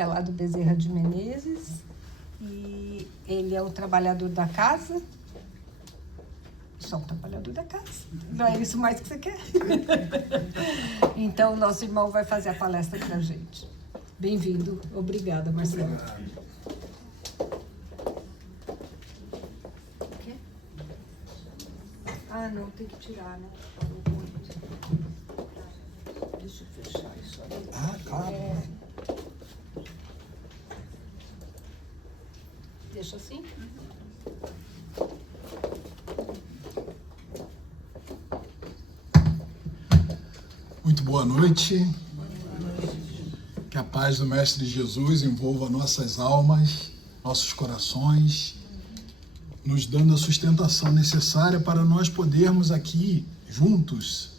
É lá do Bezerra de Menezes, e ele é um trabalhador da casa. Só um trabalhador da casa. Não é isso mais que você quer? Então, o nosso irmão vai fazer a palestra para a gente. Bem-vindo. Obrigada, Marcelo. Quê? Ah, não, tem que tirar, né? Deixa eu fechar isso aí. Ah, claro. Deixa assim? Muito boa noite. Que a paz do Mestre Jesus envolva nossas almas, nossos corações, nos dando a sustentação necessária para nós podermos aqui, juntos,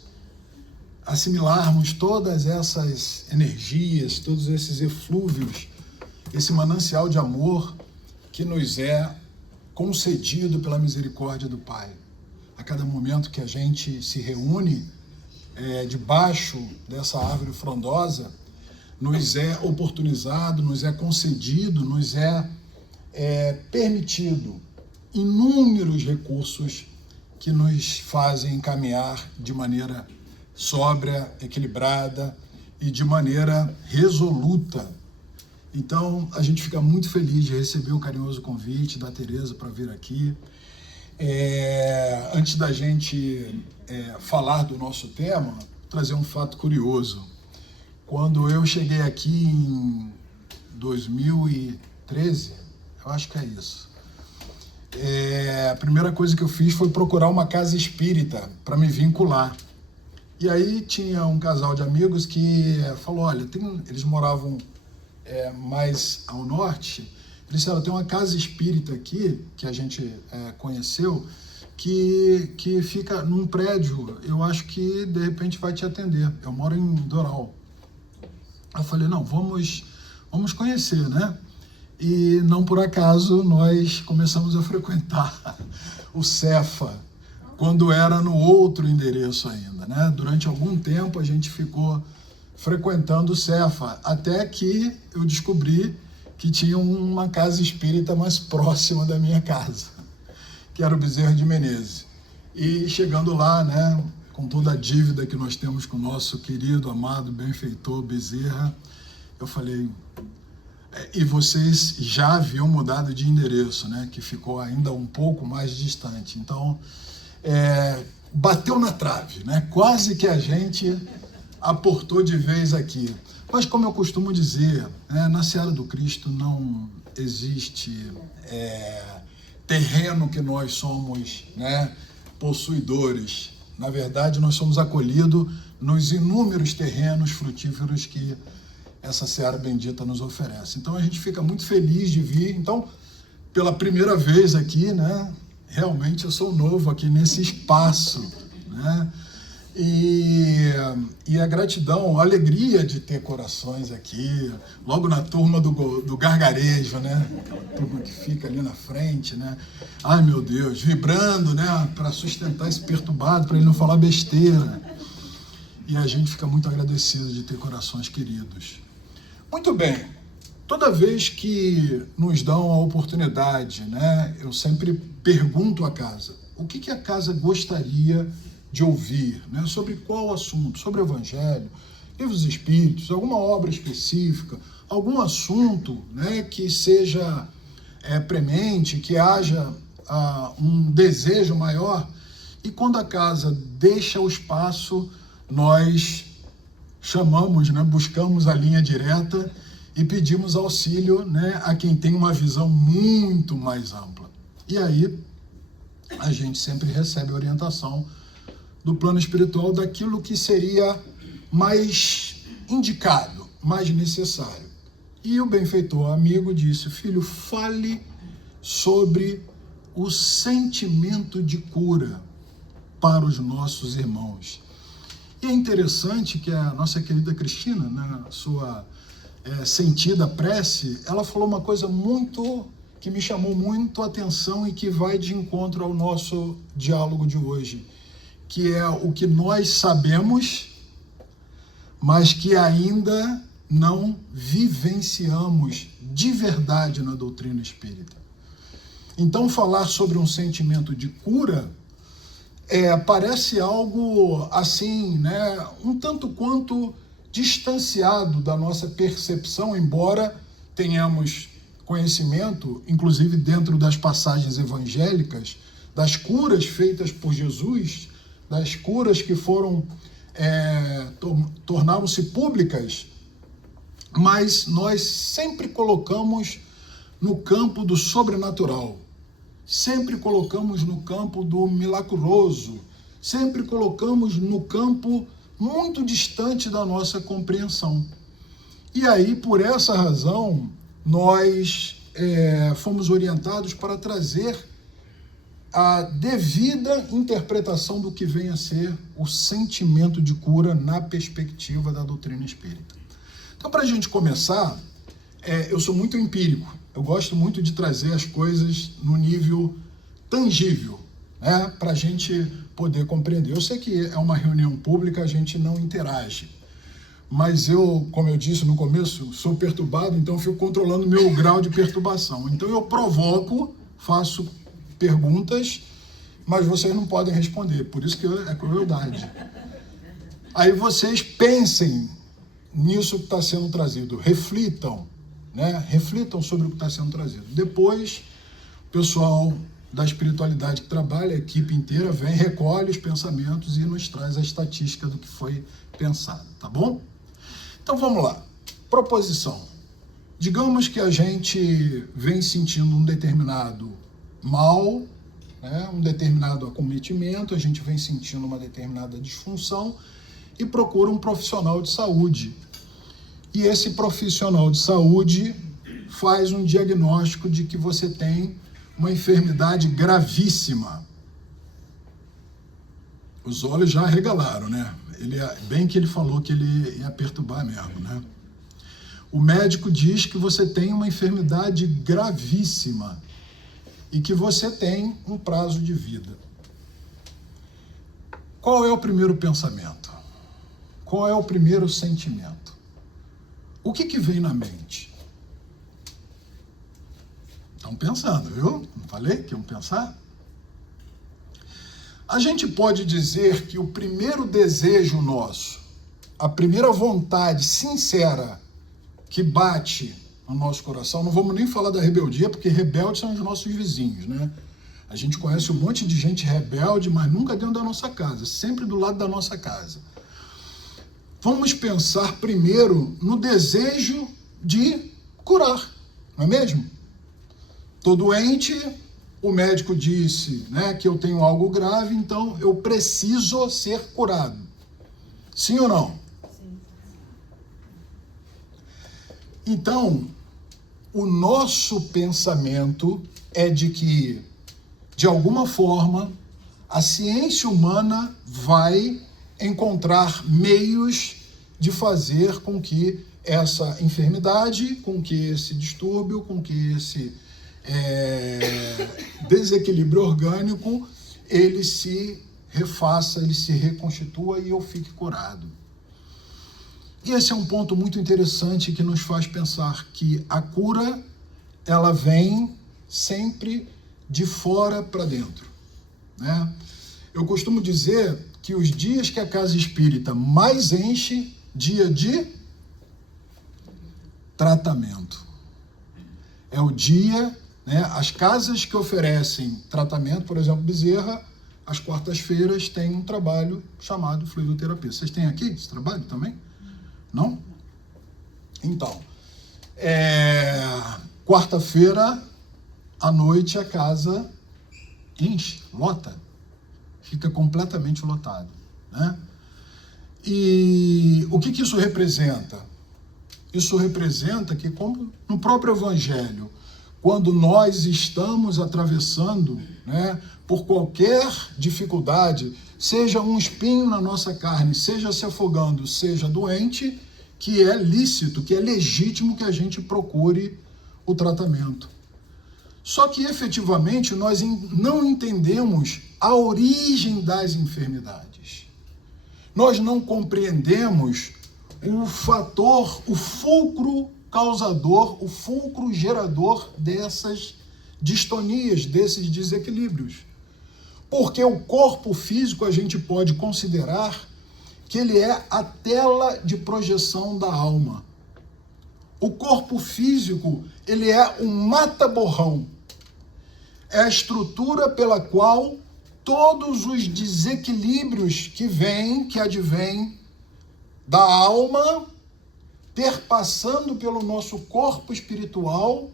assimilarmos todas essas energias, todos esses eflúvios, esse manancial de amor que nos é concedido pela misericórdia do Pai. A cada momento que a gente se reúne debaixo dessa árvore frondosa, nos é oportunizado, nos é concedido, nos é permitido inúmeros recursos que nos fazem caminhar de maneira sóbria, equilibrada e de maneira resoluta. Então, a gente fica muito feliz de receber o carinhoso convite da Tereza para vir aqui. Antes da gente falar do nosso tema, trazer um fato curioso. Quando eu cheguei aqui em 2013, eu acho que é isso, a primeira coisa que eu fiz foi procurar uma casa espírita para me vincular. E aí tinha um casal de amigos que falou, olha, eles moravam mais ao norte. Eles disseram, tem uma casa espírita aqui, que a gente conheceu, que fica num prédio, eu acho que de repente vai te atender. Eu moro em Doral. Eu falei, não, vamos conhecer, né? E não por acaso nós começamos a frequentar o Cefa, quando era no outro endereço ainda, né? Durante algum tempo a gente ficou frequentando o Cefa, até que eu descobri que tinha uma casa espírita mais próxima da minha casa, que era o Bezerra de Menezes. E chegando lá, né, com toda a dívida que nós temos com o nosso querido, amado, benfeitor Bezerra, eu falei, e vocês já haviam mudado de endereço, né, que ficou ainda um pouco mais distante. Então, bateu na trave, né, quase que a gente aportou de vez aqui. Mas, como eu costumo dizer, na Seara do Cristo não existe terreno que nós somos, né, possuidores. Na verdade, nós somos acolhidos nos inúmeros terrenos frutíferos que essa Seara bendita nos oferece. Então, a gente fica muito feliz de vir. Então, pela primeira vez aqui, né, realmente eu sou novo aqui nesse espaço, né? E a gratidão, a alegria de ter corações aqui, logo na turma do gargarejo, né? Aquela turma que fica ali na frente, né? Ai, meu Deus, vibrando, né? Para sustentar esse perturbado, para ele não falar besteira. E a gente fica muito agradecido de ter corações queridos. Muito bem, toda vez que nos dão a oportunidade, né? Eu sempre pergunto à casa, o que a casa gostaria de ouvir, né? Sobre qual assunto? Sobre o Evangelho, livros dos Espíritos, alguma obra específica, algum assunto, né, que seja premente, que haja um desejo maior. E quando a casa deixa o espaço, nós chamamos, né, buscamos a linha direta e pedimos auxílio, né, a quem tem uma visão muito mais ampla. E aí a gente sempre recebe orientação do plano espiritual daquilo que seria mais indicado, mais necessário. E o benfeitor amigo disse, filho, fale sobre o sentimento de cura para os nossos irmãos. E é interessante que a nossa querida Cristina, na sua sentida prece, ela falou uma coisa que me chamou muito a atenção e que vai de encontro ao nosso diálogo de hoje, que é o que nós sabemos, mas que ainda não vivenciamos de verdade na doutrina espírita. Então, falar sobre um sentimento de cura parece algo assim, né, um tanto quanto distanciado da nossa percepção, embora tenhamos conhecimento, inclusive dentro das passagens evangélicas, das curas feitas por Jesus, das curas que foram tornaram-se públicas, mas nós sempre colocamos no campo do sobrenatural, sempre colocamos no campo do milagroso, sempre colocamos no campo muito distante da nossa compreensão. E aí, por essa razão, nós fomos orientados para trazer a devida interpretação do que vem a ser o sentimento de cura na perspectiva da doutrina espírita. Então, para a gente começar, eu sou muito empírico, eu gosto muito de trazer as coisas no nível tangível, né, para a gente poder compreender. Eu sei que é uma reunião pública, a gente não interage, mas eu, como eu disse no começo, sou perturbado, então eu fico controlando o meu grau de perturbação. Então eu provoco, faço perguntas, mas vocês não podem responder, por isso que é crueldade. Aí vocês pensem nisso que está sendo trazido, reflitam, né? Reflitam sobre o que está sendo trazido. Depois, o pessoal da espiritualidade que trabalha, a equipe inteira, vem, recolhe os pensamentos e nos traz a estatística do que foi pensado, tá bom? Então vamos lá. Proposição. Digamos que a gente vem sentindo um determinado mal, né, um determinado acometimento, a gente vem sentindo uma determinada disfunção e procura um profissional de saúde. E esse profissional de saúde faz um diagnóstico de que você tem uma enfermidade gravíssima. Os olhos já arregalaram, né? Bem que ele falou que ele ia perturbar mesmo, né? O médico diz que você tem uma enfermidade gravíssima e que você tem um prazo de vida. Qual é o primeiro pensamento? Qual é o primeiro sentimento? O que vem na mente? Estão pensando, viu? Não falei que iam pensar? A gente pode dizer que o primeiro desejo nosso, a primeira vontade sincera que bate no nosso coração, não vamos nem falar da rebeldia, porque rebeldes são os nossos vizinhos, né? A gente conhece um monte de gente rebelde, mas nunca dentro da nossa casa, sempre do lado da nossa casa. Vamos pensar primeiro no desejo de curar, não é mesmo? Estou doente, o médico disse, né, que eu tenho algo grave, então eu preciso ser curado. Sim ou não? Sim. Então, o nosso pensamento é de que, de alguma forma, a ciência humana vai encontrar meios de fazer com que essa enfermidade, com que esse distúrbio, com que esse desequilíbrio orgânico, ele se refaça, ele se reconstitua e eu fique curado. E esse é um ponto muito interessante que nos faz pensar que a cura, ela vem sempre de fora para dentro, né? Eu costumo dizer que os dias que a casa espírita mais enche, dia de tratamento. É o dia, né? As casas que oferecem tratamento, por exemplo, Bezerra, às quartas-feiras tem um trabalho chamado fluidoterapia. Vocês têm aqui esse trabalho também? Não? Então, quarta-feira à noite a casa enche, lota. Fica completamente lotado, né? E o que isso representa? Isso representa que, como no próprio Evangelho, quando nós estamos atravessando, né, por qualquer dificuldade, seja um espinho na nossa carne, seja se afogando, seja doente, que é lícito, que é legítimo que a gente procure o tratamento. Só que, efetivamente, nós não entendemos a origem das enfermidades. Nós não compreendemos o fator, o fulcro causador, o fulcro gerador dessas distonias, desses desequilíbrios. Porque o corpo físico a gente pode considerar que ele é a tela de projeção da alma. O corpo físico, ele é um mata-borrão. É a estrutura pela qual todos os desequilíbrios que advêm da alma, perpassando pelo nosso corpo espiritual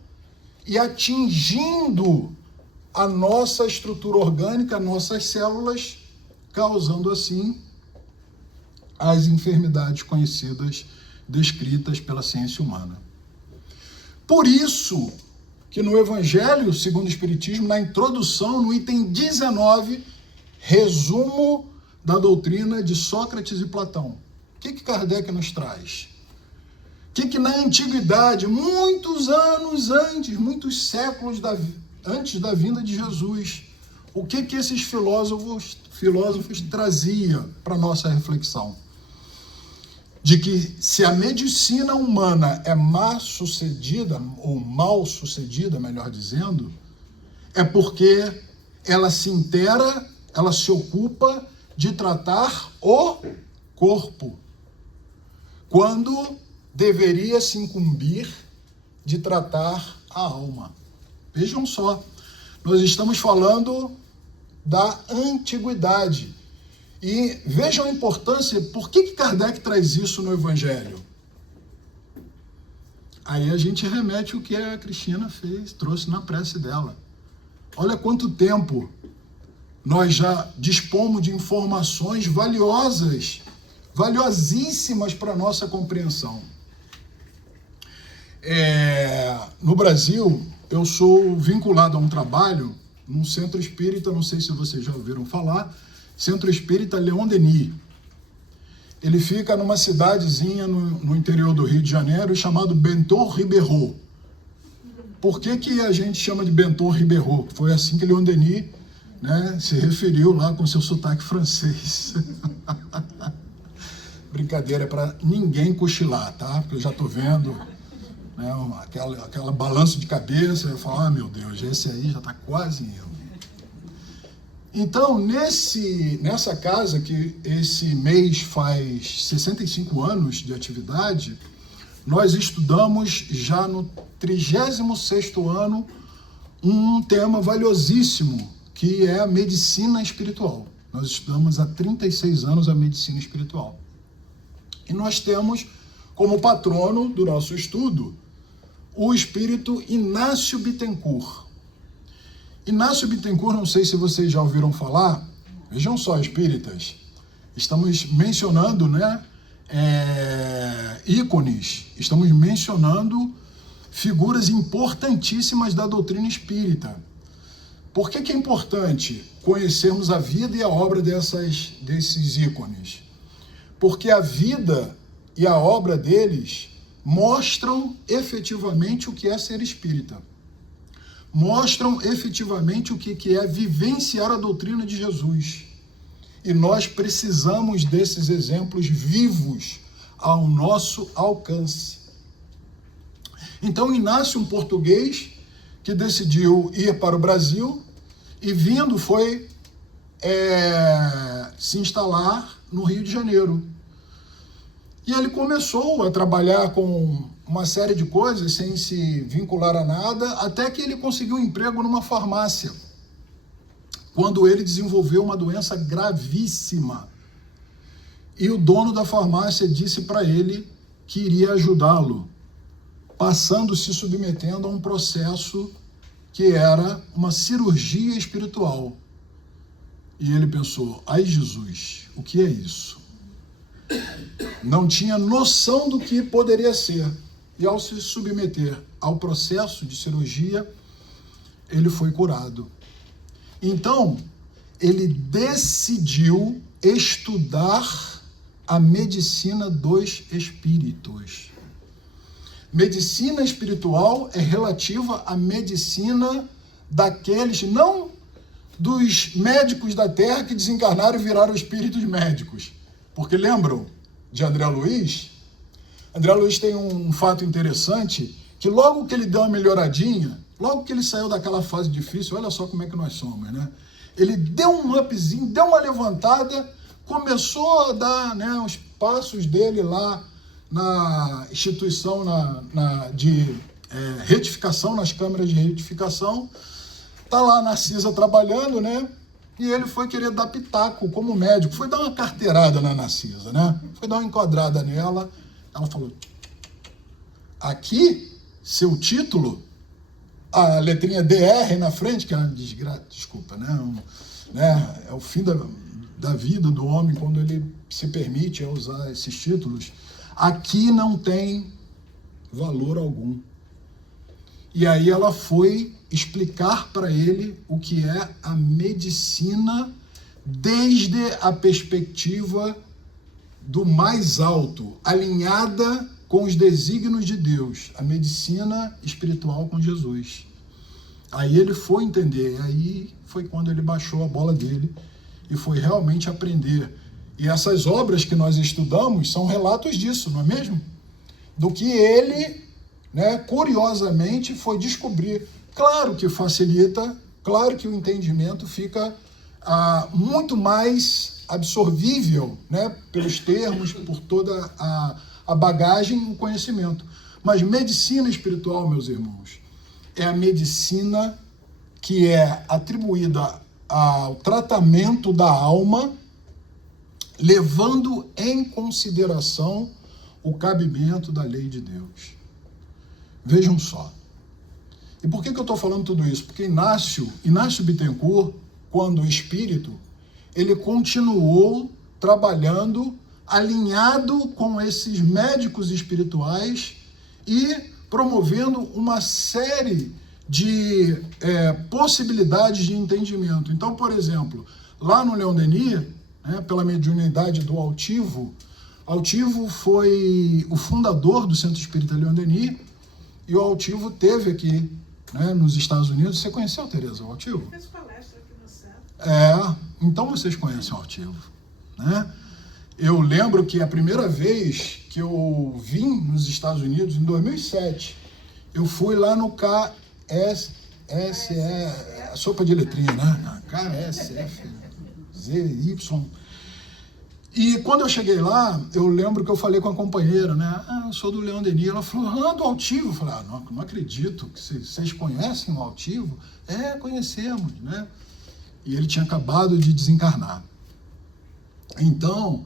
e atingindo a nossa estrutura orgânica, nossas células, causando assim as enfermidades conhecidas, descritas pela ciência humana. Por isso que no Evangelho segundo o Espiritismo, na introdução, no item 19, resumo da doutrina de Sócrates e Platão. O que Kardec nos traz? O que na antiguidade, muitos anos antes, muitos séculos antes da vinda de Jesus, o que esses filósofos traziam para a nossa reflexão? De que se a medicina humana é má sucedida, ou mal sucedida, melhor dizendo, é porque ela se inteira, ela se ocupa de tratar o corpo, quando deveria se incumbir de tratar a alma. Vejam só, nós estamos falando da antiguidade. E vejam a importância, por que Kardec traz isso no Evangelho? Aí a gente remete o que a Cristina trouxe na prece dela. Olha quanto tempo nós já dispomos de informações valiosíssimas para a nossa compreensão. No Brasil, eu sou vinculado a um trabalho num centro espírita, não sei se vocês já ouviram falar, Centro Espírita Leon Denis. Ele fica numa cidadezinha no interior do Rio de Janeiro chamado Benton-Ribérault. Por que a gente chama de Benton-Ribérault? Foi assim que Leon Denis, né, se referiu lá com seu sotaque francês. Brincadeira, é para ninguém cochilar, tá? Porque eu já estou vendo, né, aquela balanço de cabeça, eu falo, ah, meu Deus, esse aí já está quase indo. Então, nessa casa, que esse mês faz 65 anos de atividade, nós estudamos já no 36º ano um tema valiosíssimo, que é a medicina espiritual. Nós estudamos há 36 anos a medicina espiritual. E nós temos como patrono do nosso estudo o espírito Inácio Bittencourt. Inácio Bittencourt, não sei se vocês já ouviram falar, vejam só, espíritas, estamos mencionando, né, ícones, estamos mencionando figuras importantíssimas da doutrina espírita. Por que é importante conhecermos a vida e a obra desses ícones? Porque a vida e a obra deles mostram efetivamente o que é ser espírita. Mostram efetivamente o que é vivenciar a doutrina de Jesus. E nós precisamos desses exemplos vivos ao nosso alcance. Então, Inácio, um português que decidiu ir para o Brasil e vindo foi se instalar no Rio de Janeiro. E ele começou a trabalhar com uma série de coisas sem se vincular a nada, até que ele conseguiu um emprego numa farmácia, quando ele desenvolveu uma doença gravíssima. E o dono da farmácia disse para ele que iria ajudá-lo, se submetendo a um processo que era uma cirurgia espiritual. E ele pensou, ai Jesus, o que é isso? Não tinha noção do que poderia ser. E ao se submeter ao processo de cirurgia, ele foi curado. Então, ele decidiu estudar a medicina dos espíritos. Medicina espiritual é relativa à medicina daqueles, não dos médicos da Terra que desencarnaram e viraram espíritos médicos. Porque lembram de André Luiz? André Luiz tem um fato interessante, que logo que ele deu uma melhoradinha, logo que ele saiu daquela fase difícil, olha só como é que nós somos, né? Ele deu um upzinho, deu uma levantada, começou a dar, né, os passos dele lá na instituição de retificação, nas câmeras de retificação. Tá lá a Narcisa trabalhando, né? E ele foi querer dar pitaco como médico. Foi dar uma carteirada na Narcisa, né? Foi dar uma enquadrada nela. Ela falou: aqui, seu título, a letrinha DR na frente, que é uma desgraça, desculpa, né? É o fim da vida do homem quando ele se permite usar esses títulos. Aqui não tem valor algum. E aí ela foi explicar para ele o que é a medicina desde a perspectiva do mais alto, alinhada com os desígnios de Deus, a medicina espiritual com Jesus. Aí ele foi entender, aí foi quando ele baixou a bola dele e foi realmente aprender. E essas obras que nós estudamos são relatos disso, não é mesmo? Do que ele, né, curiosamente, foi descobrir. Claro que facilita, claro que o entendimento fica muito mais absorvível, né, pelos termos, por toda a bagagem, o conhecimento. Mas medicina espiritual, meus irmãos, é a medicina que é atribuída ao tratamento da alma, levando em consideração o cabimento da lei de Deus. Vejam só. E por que eu estou falando tudo isso? Porque Inácio Bittencourt, quando espírito, ele continuou trabalhando alinhado com esses médicos espirituais e promovendo uma série de possibilidades de entendimento. Então, por exemplo, lá no Leon Denis, né, pela mediunidade do Altivo foi o fundador do Centro Espírita Leon Denis, e o Altivo teve aqui, né, nos Estados Unidos. Você conheceu, Tereza, o Altivo? Fez palestra aqui no centro. Então vocês conhecem o Altivo, né? Eu lembro que a primeira vez que eu vim nos Estados Unidos, em 2007, eu fui lá no KSE, sopa de letrinha, né? KSFZY. E quando eu cheguei lá, eu lembro que eu falei com a companheira, né? Eu sou do Leon Denis. Ela falou, do Altivo. Eu falei, não acredito que vocês conhecem o Altivo? Conhecemos, né? E ele tinha acabado de desencarnar. Então,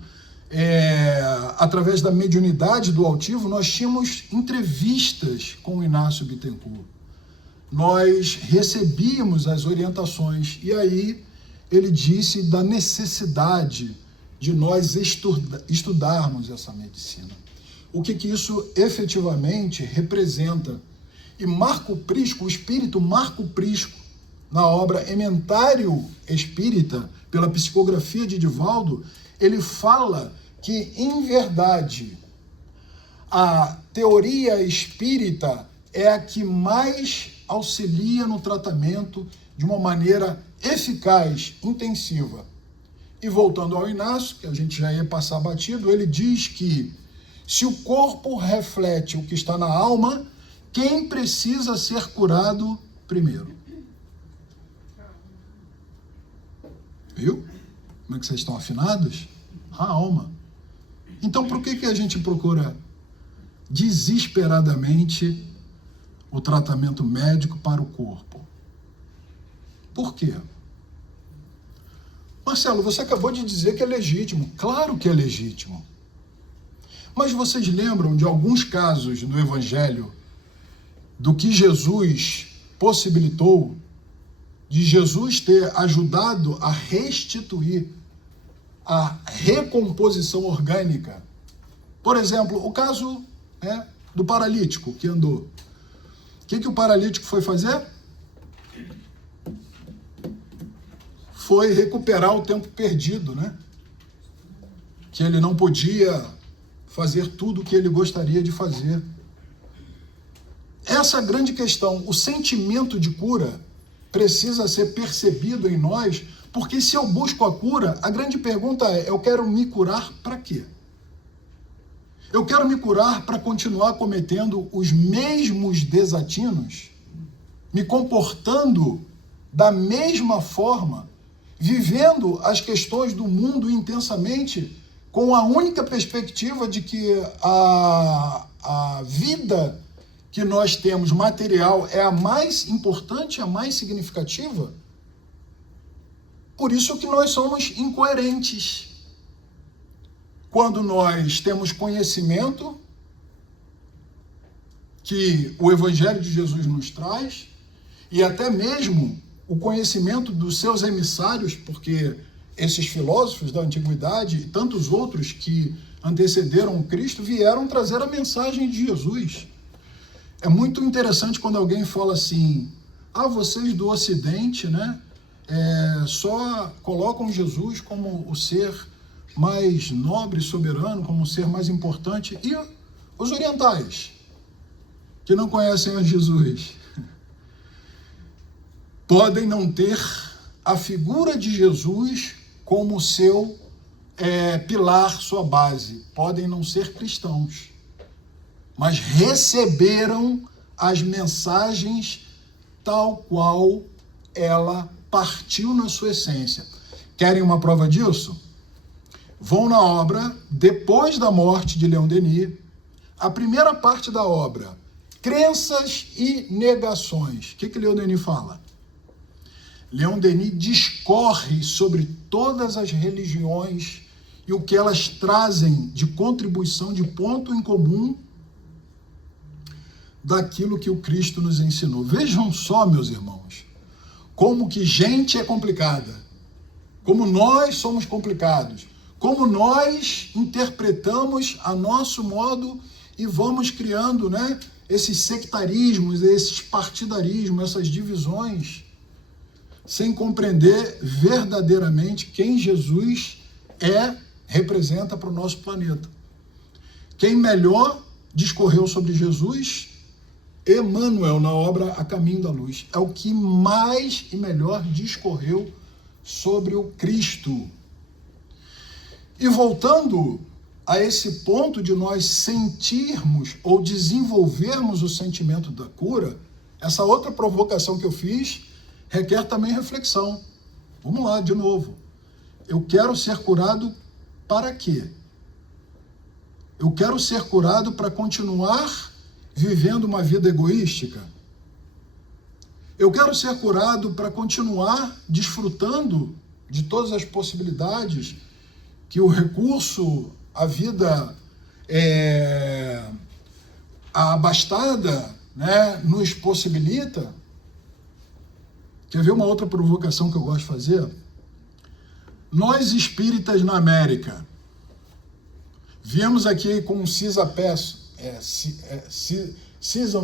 através da mediunidade do Altivo, nós tínhamos entrevistas com o Inácio Bittencourt. Nós recebíamos as orientações. E aí ele disse da necessidade de nós estudarmos essa medicina. O que isso efetivamente representa. E Marco Prisco, o espírito Marco Prisco, na obra Ementário Espírita, pela psicografia de Divaldo, ele fala que, em verdade, a teoria espírita é a que mais auxilia no tratamento de uma maneira eficaz, intensiva. E voltando ao Inácio, que a gente já ia passar batido, ele diz que se o corpo reflete o que está na alma, quem precisa ser curado primeiro? Viu? Como é que vocês estão afinados? A alma. Então, por que a gente procura desesperadamente o tratamento médico para o corpo? Por quê? Marcelo, você acabou de dizer que é legítimo. Claro que é legítimo. Mas vocês lembram de alguns casos no Evangelho do que Jesus possibilitou, de Jesus ter ajudado a restituir a recomposição orgânica? Por exemplo, o caso, né, do paralítico que andou. O que o paralítico foi fazer? Foi recuperar o tempo perdido, né? Que ele não podia fazer tudo o que ele gostaria de fazer. Essa é a grande questão. O sentimento de cura precisa ser percebido em nós, porque se eu busco a cura, a grande pergunta é, eu quero me curar para quê? Eu quero me curar para continuar cometendo os mesmos desatinos, me comportando da mesma forma, vivendo as questões do mundo intensamente, com a única perspectiva de que a vida que nós temos material é a mais importante, a mais significativa? Por isso que nós somos incoerentes. Quando nós temos conhecimento que o Evangelho de Jesus nos traz, e até mesmo o conhecimento dos seus emissários, porque esses filósofos da antiguidade e tantos outros que antecederam o Cristo vieram trazer a mensagem de Jesus. É muito interessante quando alguém fala assim, vocês do Ocidente, né, só colocam Jesus como o ser mais nobre e soberano, como o ser mais importante, e os orientais, que não conhecem a Jesus, podem não ter a figura de Jesus como seu pilar, sua base, podem não ser cristãos, mas receberam as mensagens tal qual ela partiu na sua essência. Querem uma prova disso? Vão na obra, depois da morte de Leon Denis, a primeira parte da obra, Crenças e Negações. O que Leon Denis fala? Leon Denis discorre sobre todas as religiões e o que elas trazem de contribuição, de ponto em comum daquilo que o Cristo nos ensinou. Vejam só, meus irmãos, como que gente é complicada, como nós somos complicados, como nós interpretamos a nosso modo e vamos criando, né, esses sectarismos, esses partidarismos, essas divisões, sem compreender verdadeiramente quem Jesus representa para o nosso planeta. Quem melhor discorreu sobre Jesus? Emmanuel, na obra A Caminho da Luz. É o que mais e melhor discorreu sobre o Cristo. E voltando a esse ponto de nós sentirmos ou desenvolvermos o sentimento da cura, essa outra provocação que eu fiz requer também reflexão. Vamos lá, de novo. Eu quero ser curado para quê? Eu quero ser curado para continuar vivendo uma vida egoística? Eu quero ser curado para continuar desfrutando de todas as possibilidades que o recurso, a vida abastada, né, nos possibilita? Quer ver uma outra provocação que eu gosto de fazer? Nós espíritas na América, viemos aqui com um Season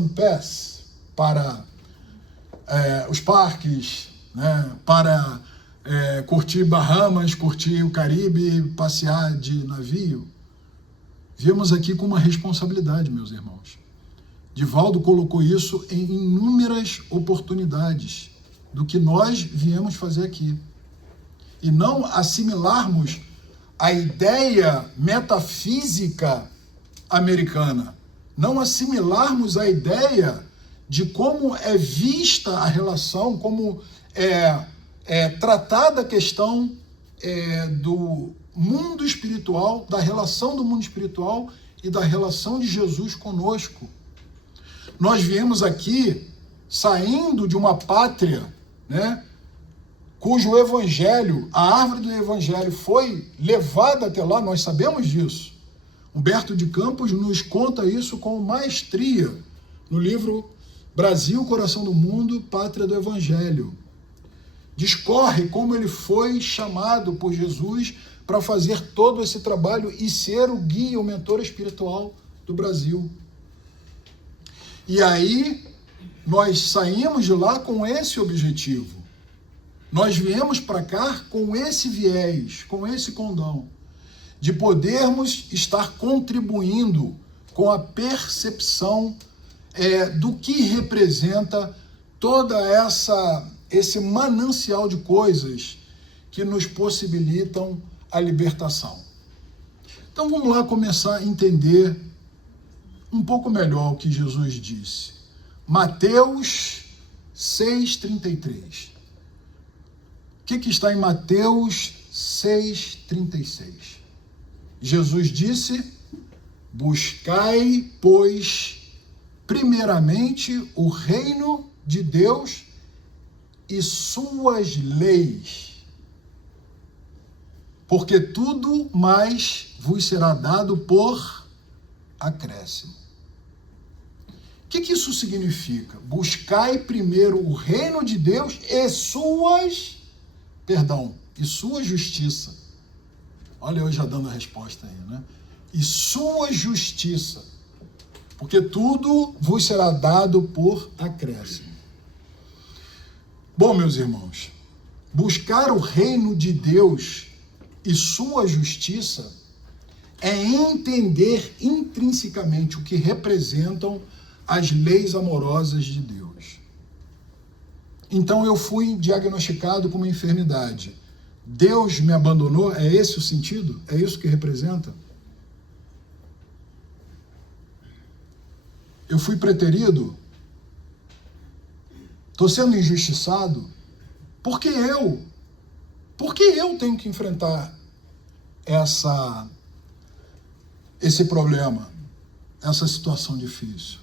Pass para os parques, né, para curtir Bahamas, curtir o Caribe, passear de navio. Viemos aqui com uma responsabilidade, meus irmãos. Divaldo colocou isso em inúmeras oportunidades do que nós viemos fazer aqui. E não assimilarmos a ideia metafísica americana, não assimilarmos a ideia de como é vista a relação, como é tratada a questão do mundo espiritual, da relação do mundo espiritual e da relação de Jesus conosco. Nós viemos aqui saindo de uma pátria, né, cujo evangelho, a árvore do evangelho foi levada até lá, nós sabemos disso. Humberto de Campos nos conta isso com maestria no livro Brasil, Coração do Mundo, Pátria do Evangelho. Discorre como ele foi chamado por Jesus para fazer todo esse trabalho e ser o guia, o mentor espiritual do Brasil. E aí, nós saímos de lá com esse objetivo. Nós viemos para cá com esse viés, com esse condão, de podermos estar contribuindo com a percepção do que representa toda esse manancial de coisas que nos possibilitam a libertação. Então vamos lá começar a entender um pouco melhor o que Jesus disse. Mateus 6,33. O que está em Mateus 6,36? Jesus disse: buscai, pois, primeiramente o reino de Deus e suas leis, porque tudo mais vos será dado por acréscimo. O que isso significa? Buscai primeiro o reino de Deus e sua justiça. Olha eu já dando a resposta aí, né? E sua justiça, porque tudo vos será dado por acréscimo. Bom, meus irmãos, buscar o reino de Deus e sua justiça é entender intrinsecamente o que representam as leis amorosas de Deus. Então eu fui diagnosticado com uma enfermidade. Deus me abandonou? É esse o sentido? É isso que representa? Eu fui preterido? Estou sendo injustiçado? Por que eu? Por que eu tenho que enfrentar esse problema, essa situação difícil?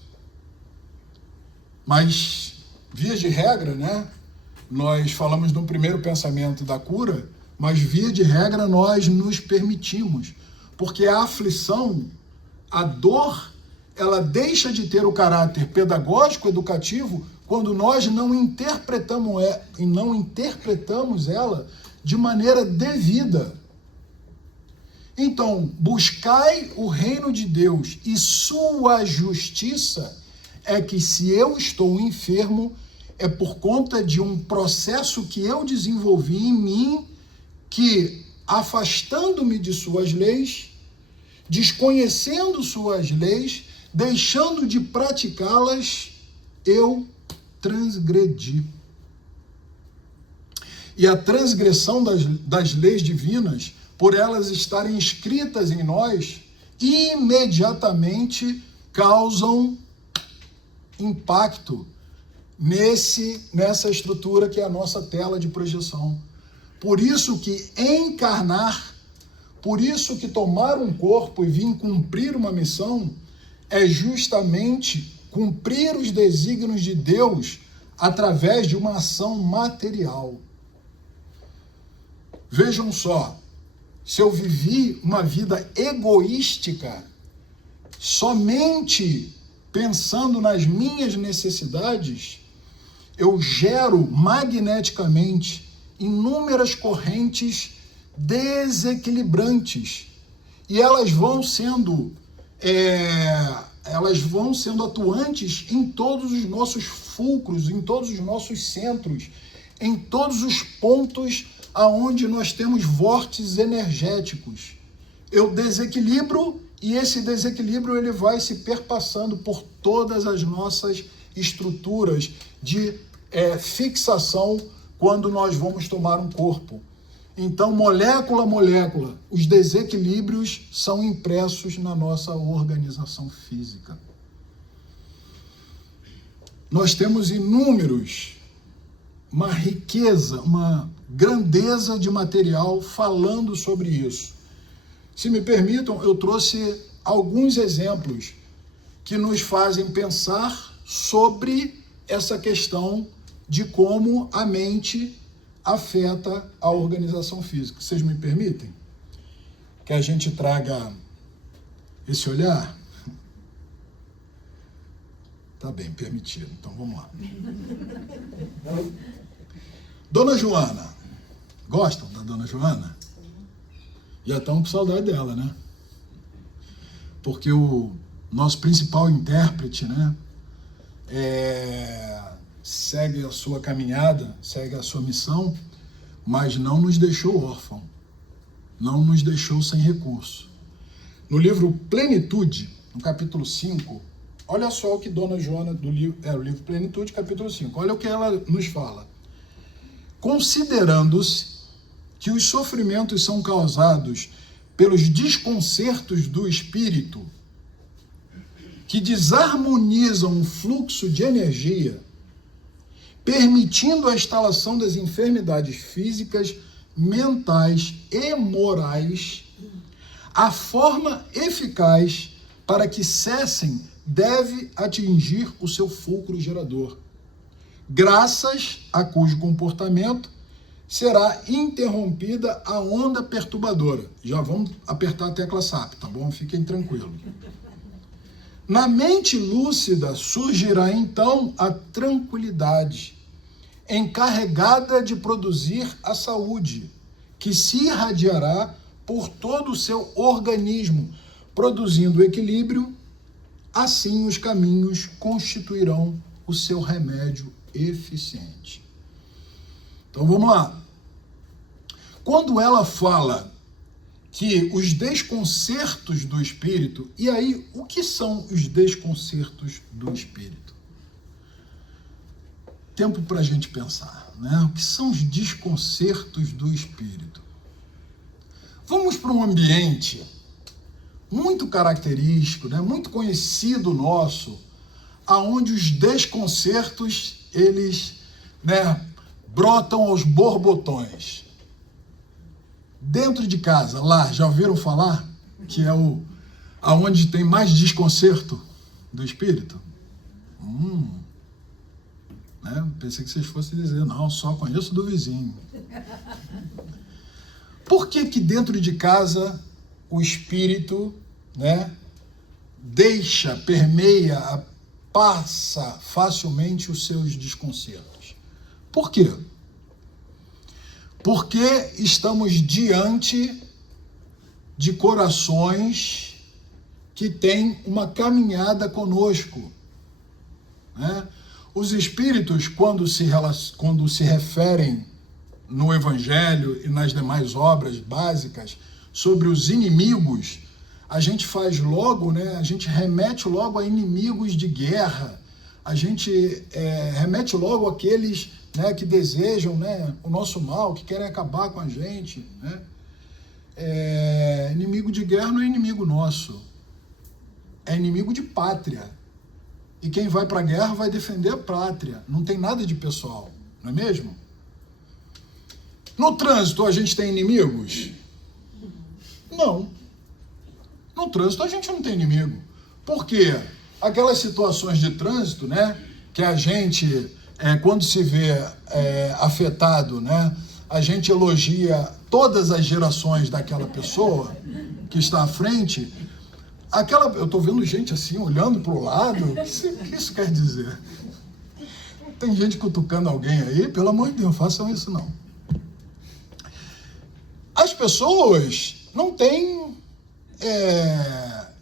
Mas, via de regra, né? Nós falamos no primeiro pensamento da cura, mas via de regra nós nos permitimos, porque a aflição, a dor, ela deixa de ter o caráter pedagógico, educativo, quando nós não interpretamos ela de maneira devida. Então, buscai o reino de Deus e sua justiça, é que se eu estou enfermo, é por conta de um processo que eu desenvolvi em mim, que, afastando-me de suas leis, desconhecendo suas leis, deixando de praticá-las, eu transgredi. E a transgressão das leis divinas, por elas estarem escritas em nós, imediatamente causam impacto nessa estrutura que é a nossa tela de projeção. Por isso que encarnar, por isso que tomar um corpo e vir cumprir uma missão, é justamente cumprir os desígnios de Deus através de uma ação material. Vejam só, se eu vivi uma vida egoística, somente pensando nas minhas necessidades, eu gero magneticamente inúmeras correntes desequilibrantes e elas vão sendo atuantes em todos os nossos fulcros, em todos os nossos centros, em todos os pontos aonde nós temos vórtices energéticos. Eu desequilibro e esse desequilíbrio ele vai se perpassando por todas as nossas estruturas de fixação quando nós vamos tomar um corpo. Então, molécula a molécula, os desequilíbrios são impressos na nossa organização física. Nós temos uma riqueza, uma grandeza de material falando sobre isso. Se me permitam, eu trouxe alguns exemplos que nos fazem pensar sobre essa questão de como a mente afeta a organização física. Vocês me permitem que a gente traga esse olhar? Tá bem, permitido. Então vamos lá. Dona Joana. Gostam da Dona Joana? Já estão com saudade dela, né? Porque o nosso principal intérprete, né, segue a sua caminhada, segue a sua missão, mas não nos deixou órfão, não nos deixou sem recurso. No livro Plenitude, no capítulo 5, olha só o que Dona Joana, o livro Plenitude, capítulo 5, olha o que ela nos fala. Considerando-se que os sofrimentos são causados pelos desconcertos do espírito que desarmonizam o fluxo de energia, permitindo a instalação das enfermidades físicas, mentais e morais, a forma eficaz para que cessem deve atingir o seu fulcro gerador, graças a cujo comportamento será interrompida a onda perturbadora. Já vamos apertar a tecla SAP, tá bom? Fiquem tranquilos. Na mente lúcida surgirá então a tranquilidade, encarregada de produzir a saúde, que se irradiará por todo o seu organismo, produzindo equilíbrio. Assim os caminhos constituirão o seu remédio eficiente. Então vamos lá. Quando ela fala que os desconcertos do espírito, e aí o que são os desconcertos do espírito? Tempo para a gente pensar, né? O que são os desconcertos do espírito? Vamos para um ambiente muito característico, né? Muito conhecido nosso, aonde os desconcertos, eles, né, brotam aos borbotões. Dentro de casa, lá, já ouviram falar que é aonde tem mais desconcerto do espírito? Né? Pensei que vocês fossem dizer, não, só conheço do vizinho. Por que que dentro de casa o espírito, né, permeia, passa facilmente os seus desconcertos? Por quê? Porque estamos diante de corações que têm uma caminhada conosco, né? Os espíritos, quando se referem no Evangelho e nas demais obras básicas sobre os inimigos, a gente faz logo, né? A gente remete logo a inimigos de guerra, a gente remete logo àqueles, né, que desejam, né, o nosso mal, que querem acabar com a gente, né? Inimigo de guerra não é inimigo nosso, é inimigo de pátria. E quem vai para a guerra vai defender a pátria, não tem nada de pessoal, não é mesmo? No trânsito a gente tem inimigos? Não. No trânsito a gente não tem inimigo. Por quê? Aquelas situações de trânsito, né, que a gente, quando se vê afetado, né, a gente elogia todas as gerações daquela pessoa que está à frente. Eu estou vendo gente assim, olhando para o lado. O que isso quer dizer? Tem gente cutucando alguém aí? Pelo amor de Deus, não façam isso não. As pessoas não têm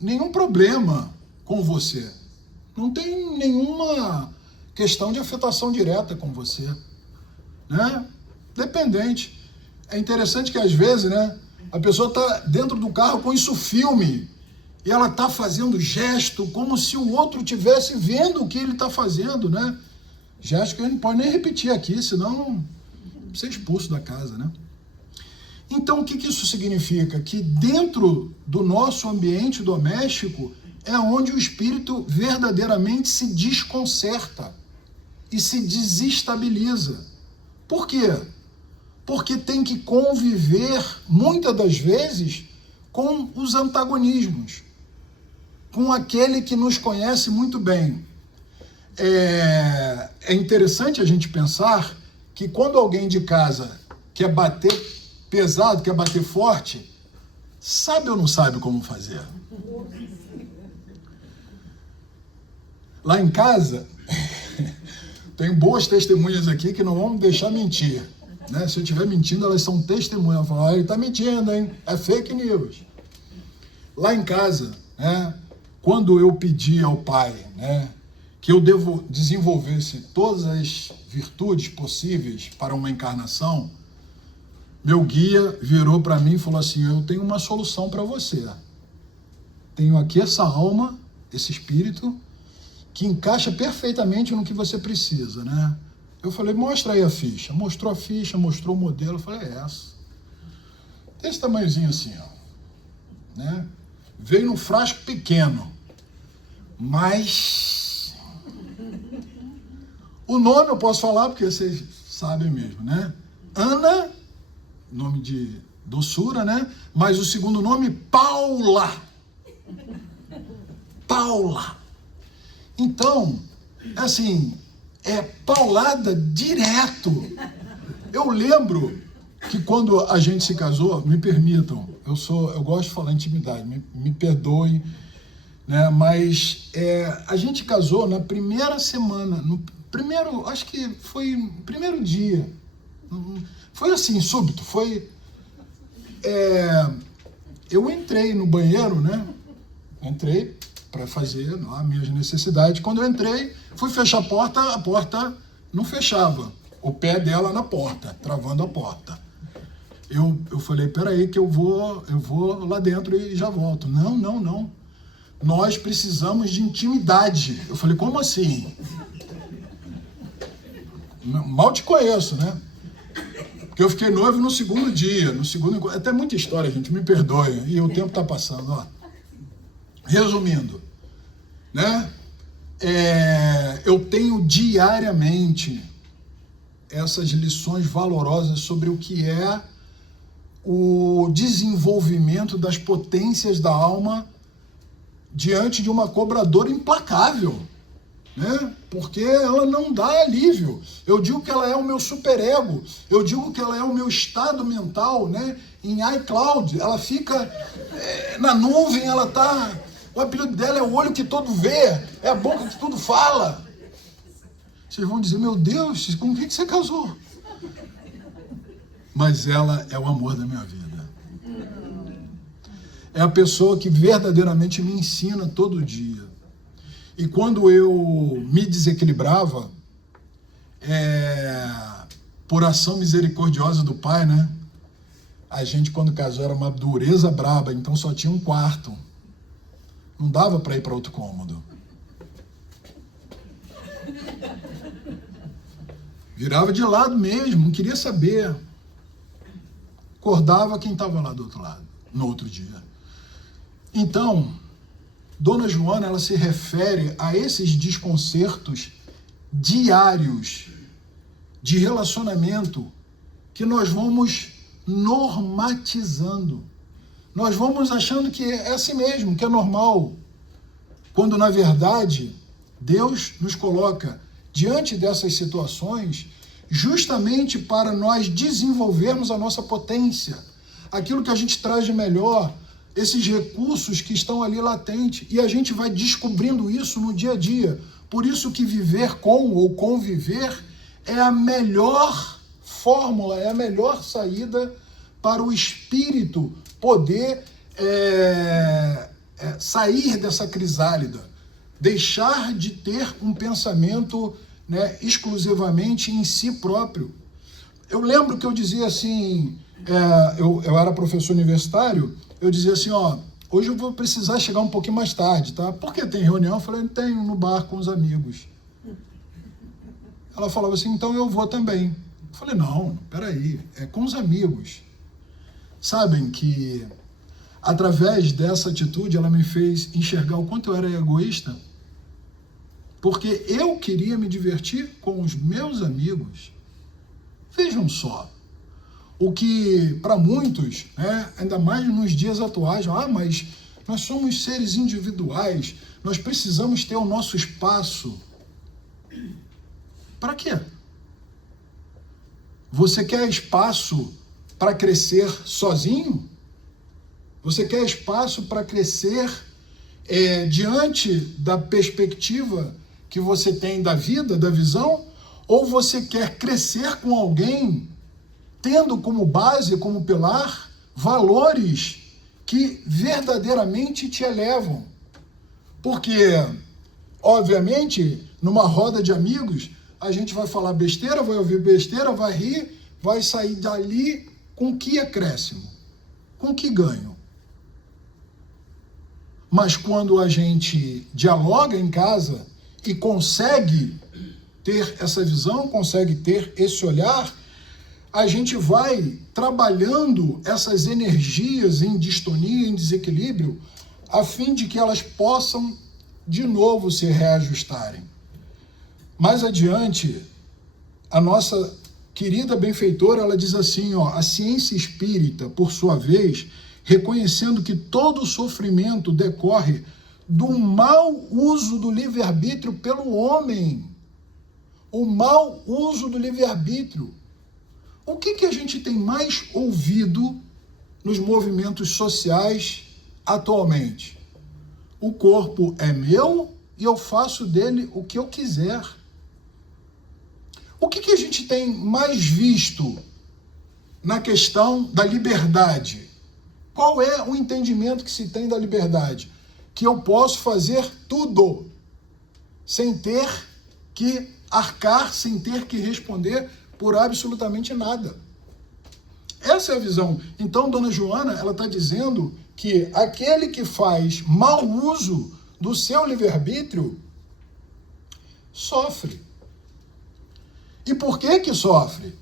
nenhum problema com você. Não tem nenhuma questão de afetação direta com você, né? Dependente. É interessante que às vezes, né, a pessoa está dentro do carro com isso filme e ela está fazendo gesto como se o outro estivesse vendo o que ele está fazendo, né? Gesto que ele não pode nem repetir aqui, senão ser expulso da casa, né? Então, o que isso significa? Que dentro do nosso ambiente doméstico é onde o espírito verdadeiramente se desconcerta e se desestabiliza. Por quê? Porque tem que conviver, muitas das vezes, com os antagonismos, com aquele que nos conhece muito bem. É interessante a gente pensar que quando alguém de casa quer bater pesado, quer bater forte, sabe ou não sabe como fazer? Lá em casa, tem boas testemunhas aqui que não vão me deixar mentir, né? Se eu estiver mentindo, elas são testemunhas. Falam, ele está mentindo, hein? É fake news. Lá em casa, né, quando eu pedi ao Pai, né, que eu desenvolvesse todas as virtudes possíveis para uma encarnação, meu guia virou para mim e falou assim, eu tenho uma solução para você. Tenho aqui essa alma, esse espírito, que encaixa perfeitamente no que você precisa, né? Eu falei, mostra aí a ficha. Mostrou a ficha, mostrou o modelo. Eu falei, é essa. Desse tamanhozinho assim, ó. né? Veio num frasco pequeno, mas o nome eu posso falar porque vocês sabem mesmo, né? Ana, nome de doçura, né? Mas o segundo nome, Paula. Paula. Então, assim, é paulada direto. Eu lembro que quando a gente se casou, me permitam, eu gosto de falar intimidade, me perdoem, né? Mas a gente casou na primeira semana, acho que foi no primeiro dia. Foi assim, súbito, eu entrei no banheiro, né? Entrei para fazer as minhas necessidades. Quando eu entrei, fui fechar a porta não fechava. O pé dela na porta, travando a porta. Eu falei, peraí que eu vou lá dentro e já volto. Não. Nós precisamos de intimidade. Eu falei, como assim? Mal te conheço, né? Porque eu fiquei noivo no segundo dia, até muita história, gente, me perdoe, e o tempo está passando, ó. Resumindo, né? Eu tenho diariamente essas lições valorosas sobre o que é o desenvolvimento das potências da alma diante de uma cobradora implacável, né? Porque ela não dá alívio. Eu digo que ela é o meu superego, eu digo que ela é o meu estado mental, né? Em iCloud, ela fica na nuvem, ela tá. O apelido dela é o olho que todo vê, é a boca que tudo fala. Vocês vão dizer, meu Deus, com quem que você casou? Mas ela é o amor da minha vida. É a pessoa que verdadeiramente me ensina todo dia. E quando eu me desequilibrava, por ação misericordiosa do Pai, né? A gente, quando casou, era uma dureza braba, então só tinha um quarto. Não dava para ir para outro cômodo. Virava de lado mesmo, não queria saber. Acordava quem estava lá do outro lado, no outro dia. Então, Dona Joana, ela se refere a esses desconcertos diários de relacionamento que nós vamos normatizando. Nós vamos achando que é assim mesmo, que é normal. Quando, na verdade, Deus nos coloca diante dessas situações justamente para nós desenvolvermos a nossa potência, aquilo que a gente traz de melhor, esses recursos que estão ali latentes, e a gente vai descobrindo isso no dia a dia. Por isso que viver com ou conviver é a melhor fórmula, é a melhor saída para o espírito poder sair dessa crisálida, deixar de ter um pensamento, né, exclusivamente em si próprio. Eu lembro que eu dizia assim, eu era professor universitário, eu dizia assim, hoje eu vou precisar chegar um pouquinho mais tarde, tá? Por que tem reunião? Eu falei, tenho no bar com os amigos. Ela falava assim, então eu vou também. Eu falei, não, peraí, é com os amigos. Sabem que, através dessa atitude, ela me fez enxergar o quanto eu era egoísta, porque eu queria me divertir com os meus amigos. Vejam só, o que para muitos, né, ainda mais nos dias atuais, mas nós somos seres individuais, nós precisamos ter o nosso espaço. Para quê? Você quer espaço para crescer sozinho? Você quer espaço para crescer diante da perspectiva que você tem da vida, da visão? Ou você quer crescer com alguém, tendo como base, como pilar, valores que verdadeiramente te elevam? Porque, obviamente, numa roda de amigos, a gente vai falar besteira, vai ouvir besteira, vai rir, vai sair dali com que acréscimo? Com que ganho? Mas quando a gente dialoga em casa e consegue ter essa visão, consegue ter esse olhar, a gente vai trabalhando essas energias em distonia, em desequilíbrio, a fim de que elas possam de novo se reajustarem. Mais adiante, a nossa querida benfeitora, ela diz assim, ó, a ciência espírita, por sua vez, reconhecendo que todo sofrimento decorre do mau uso do livre-arbítrio pelo homem. O mau uso do livre-arbítrio. O que a gente tem mais ouvido nos movimentos sociais atualmente? O corpo é meu e eu faço dele o que eu quiser. O que a gente tem mais visto na questão da liberdade? Qual é o entendimento que se tem da liberdade? Que eu posso fazer tudo, sem ter que arcar, sem ter que responder por absolutamente nada. Essa é a visão. Então, Dona Joana, ela está dizendo que aquele que faz mau uso do seu livre-arbítrio sofre. E por que sofre?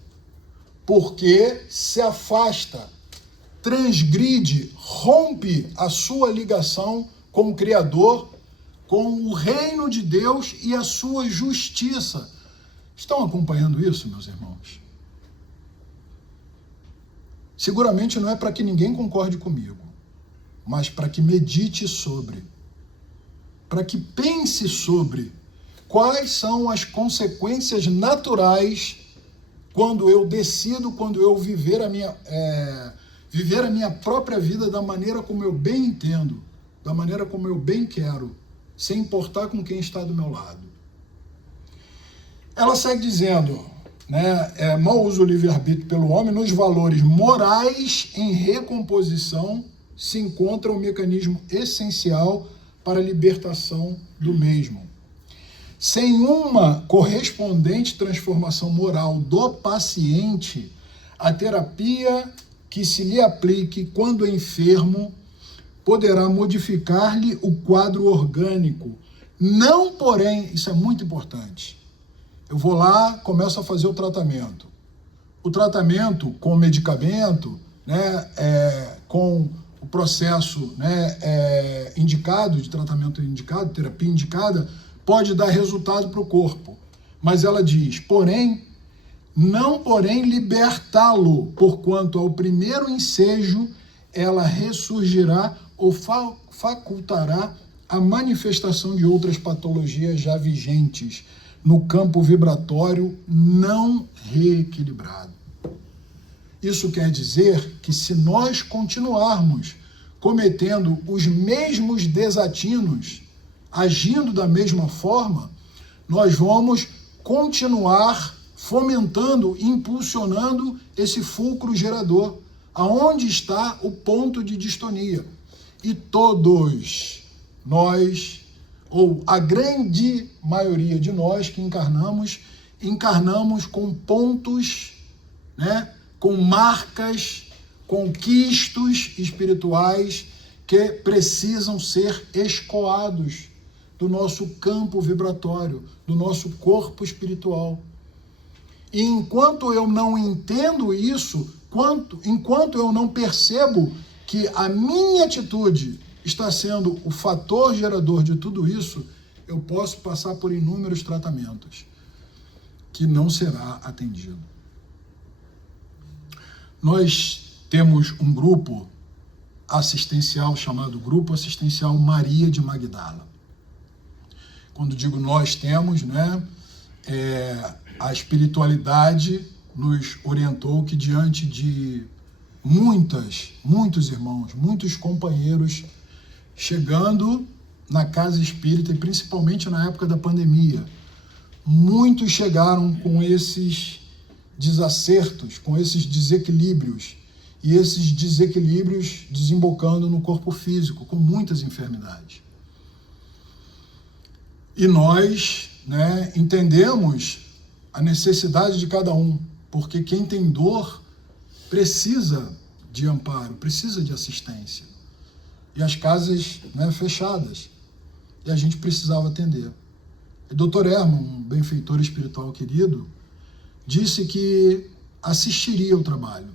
Porque se afasta, transgride, rompe a sua ligação com o Criador, com o reino de Deus e a sua justiça. Estão acompanhando isso, meus irmãos? Seguramente não é para que ninguém concorde comigo, mas para que medite sobre, para que pense sobre quais são as consequências naturais quando eu decido, quando eu viver a minha própria vida da maneira como eu bem entendo, da maneira como eu bem quero, sem importar com quem está do meu lado. Ela segue dizendo, né, mau uso do livre-arbítrio pelo homem, nos valores morais em recomposição se encontra um mecanismo essencial para a libertação do mesmo. Sem uma correspondente transformação moral do paciente, a terapia que se lhe aplique quando enfermo poderá modificar-lhe o quadro orgânico. Não, porém, isso é muito importante. Eu vou lá, começo a fazer o tratamento. O tratamento com medicamento, né, com o processo, né, indicado, de tratamento indicado, terapia indicada, pode dar resultado para o corpo. Mas ela diz, porém, não porém libertá-lo, porquanto ao primeiro ensejo ela ressurgirá ou facultará a manifestação de outras patologias já vigentes no campo vibratório não reequilibrado. Isso quer dizer que se nós continuarmos cometendo os mesmos desatinos, agindo da mesma forma, nós vamos continuar fomentando, impulsionando esse fulcro gerador, aonde está o ponto de distonia. E todos nós, ou a grande maioria de nós que encarnamos com pontos, né, com marcas, com quistos espirituais que precisam ser escoados do nosso campo vibratório, do nosso corpo espiritual. E enquanto eu não entendo isso, enquanto eu não percebo que a minha atitude está sendo o fator gerador de tudo isso, eu posso passar por inúmeros tratamentos que não será atendido. Nós temos um grupo assistencial chamado Grupo Assistencial Maria de Magdala. Quando digo nós temos, né, a espiritualidade nos orientou que diante de muitos irmãos, muitos companheiros chegando na casa espírita, e principalmente na época da pandemia, muitos chegaram com esses desacertos, com esses desequilíbrios, e esses desequilíbrios desembocando no corpo físico, com muitas enfermidades. E nós, né, entendemos a necessidade de cada um, porque quem tem dor precisa de amparo, precisa de assistência. E as casas, né, fechadas, e a gente precisava atender. E Dr. Herman, um benfeitor espiritual querido, disse que assistiria ao trabalho,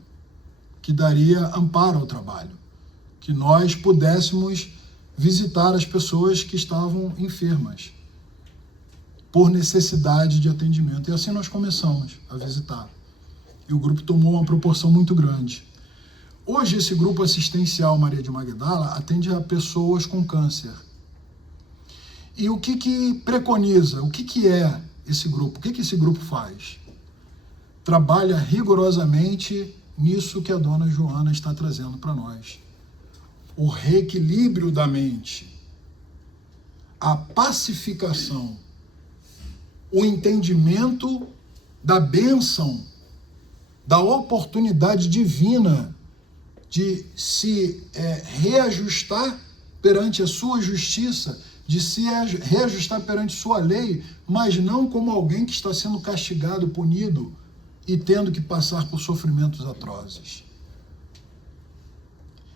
que daria amparo ao trabalho, que nós pudéssemos visitar as pessoas que estavam enfermas, por necessidade de atendimento. E assim nós começamos a visitar. E o grupo tomou uma proporção muito grande. Hoje, esse grupo assistencial Maria de Magdala atende a pessoas com câncer. E o que preconiza? O que é esse grupo? O que esse grupo faz? Trabalha rigorosamente nisso que a dona Joana está trazendo para nós. O reequilíbrio da mente, a pacificação, o entendimento da bênção, da oportunidade divina de se reajustar perante a sua justiça, de se reajustar perante sua lei, mas não como alguém que está sendo castigado, punido e tendo que passar por sofrimentos atrozes.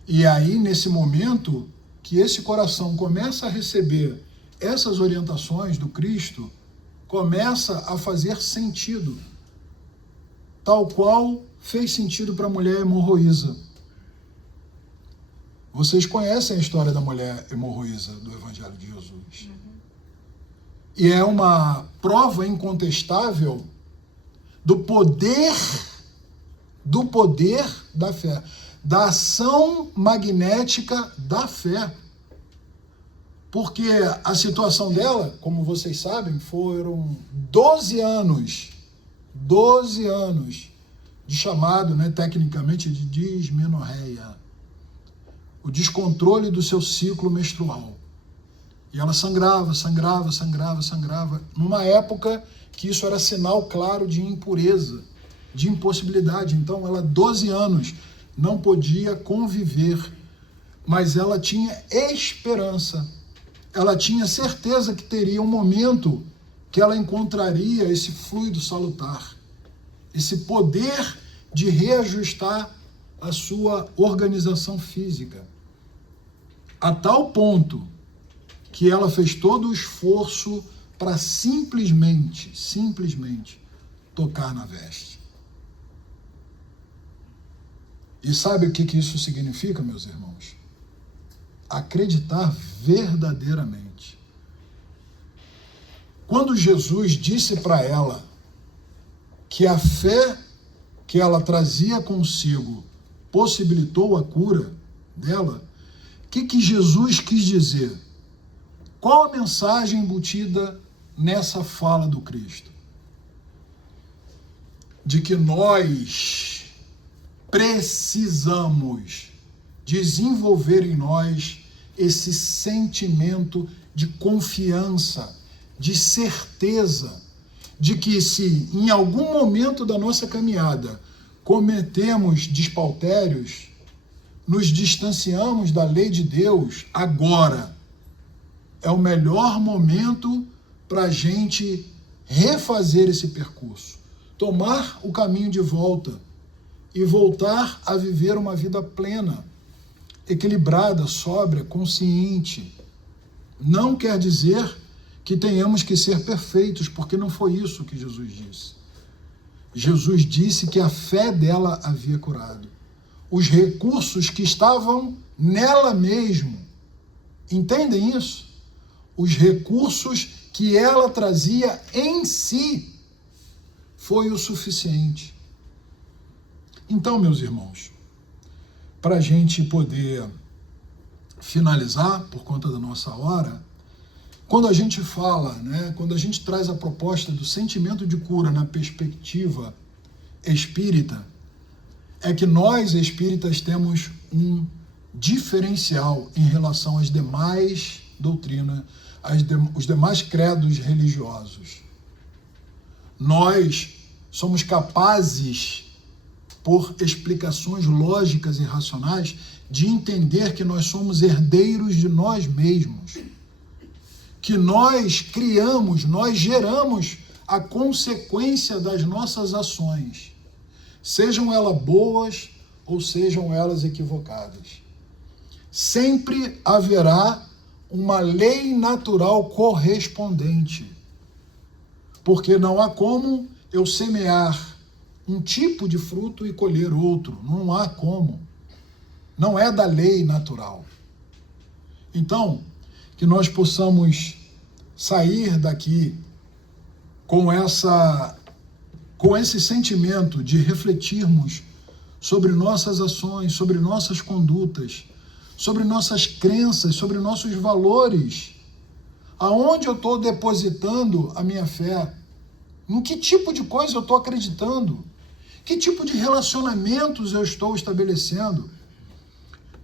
E aí, nesse momento, que esse coração começa a receber essas orientações do Cristo, começa a fazer sentido, tal qual fez sentido para a mulher hemorroísa. Vocês conhecem a história da mulher hemorroísa do Evangelho de Jesus. E é uma prova incontestável do poder da fé, da ação magnética da fé. Porque a situação dela, como vocês sabem, foram 12 anos de chamado, tecnicamente, de dismenorreia, o descontrole do seu ciclo menstrual. E ela sangrava, numa época que isso era sinal claro de impureza, de impossibilidade. Então, ela, 12 anos, não podia conviver, mas ela tinha esperança. Ela tinha certeza que teria um momento que ela encontraria esse fluido salutar, esse poder de reajustar a sua organização física, a tal ponto que ela fez todo o esforço para simplesmente tocar na veste. E sabe o que isso significa, meus irmãos? Acreditar verdadeiramente. Quando Jesus disse para ela que a fé que ela trazia consigo possibilitou a cura dela, o que Jesus quis dizer? Qual a mensagem embutida nessa fala do Cristo? De que nós precisamos desenvolver em nós esse sentimento de confiança, de certeza, de que se em algum momento da nossa caminhada cometemos despautérios, nos distanciamos da lei de Deus, agora é o melhor momento para a gente refazer esse percurso, tomar o caminho de volta e voltar a viver uma vida plena, equilibrada, sóbria, consciente. Não quer dizer que tenhamos que ser perfeitos, porque não foi isso que Jesus disse. Jesus disse que a fé dela havia curado. Os recursos que estavam nela mesmo, entendem isso? Os recursos que ela trazia em si foi o suficiente. Então, meus irmãos, para a gente poder finalizar, por conta da nossa hora, quando a gente fala, quando a gente traz a proposta do sentimento de cura na perspectiva espírita, é que nós espíritas temos um diferencial em relação às demais doutrinas, os demais credos religiosos. Nós somos capazes, por explicações lógicas e racionais, de entender que nós somos herdeiros de nós mesmos, que nós criamos, nós geramos a consequência das nossas ações, sejam elas boas ou sejam elas equivocadas. Sempre haverá uma lei natural correspondente, porque não há como eu semear um tipo de fruto e colher outro. Não há como. Não é da lei natural. Então, que nós possamos sair daqui com esse sentimento de refletirmos sobre nossas ações, sobre nossas condutas, sobre nossas crenças, sobre nossos valores. Aonde eu estou depositando a minha fé? Em que tipo de coisa eu estou acreditando? Que tipo de relacionamentos eu estou estabelecendo?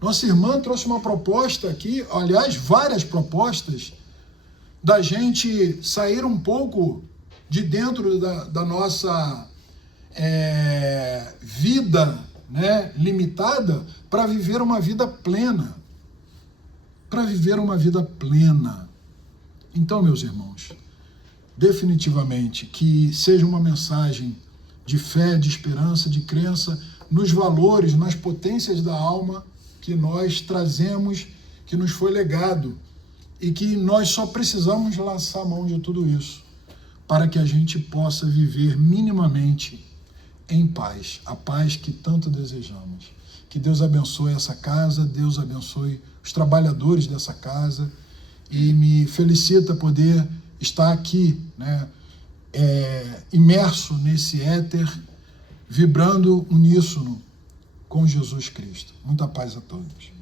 Nossa irmã trouxe uma proposta aqui, aliás, várias propostas, da gente sair um pouco de dentro da nossa vida, né, limitada, para viver uma vida plena. Para viver uma vida plena. Então, meus irmãos, definitivamente que seja uma mensagem de fé, de esperança, de crença nos valores, nas potências da alma que nós trazemos, que nos foi legado, e que nós só precisamos lançar a mão de tudo isso para que a gente possa viver minimamente em paz, a paz que tanto desejamos. Que Deus abençoe essa casa, Deus abençoe os trabalhadores dessa casa, e me felicita poder estar aqui, né, imerso nesse éter, vibrando uníssono com Jesus Cristo. Muita paz a todos.